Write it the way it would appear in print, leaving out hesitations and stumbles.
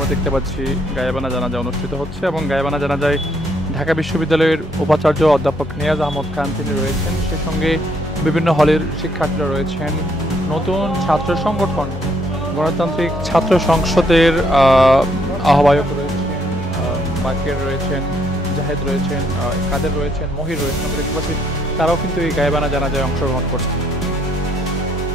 আমরা দেখতে পাচ্ছি গায়েবানা জানাজা অনুষ্ঠিত হচ্ছে এবং গায়েবানা জানাজায় ঢাকা বিশ্ববিদ্যালয়ের উপাচার্য অধ্যাপক নিয়াজ আহমদ খান তিনি রয়েছেন, সে সঙ্গে বিভিন্ন হলের শিক্ষার্থীরা রয়েছেন, নতুন ছাত্র সংগঠন গণতান্ত্রিক ছাত্র সংসদের আহ্বায়ক রয়েছেন, বাকের রয়েছেন, জাহেদ রয়েছেন, কাদের রয়েছেন, মহির রয়েছেন। আমরা দেখতে পাচ্ছি তারাও কিন্তু এই গায়েবানা জানাজায় অংশগ্রহণ করছে।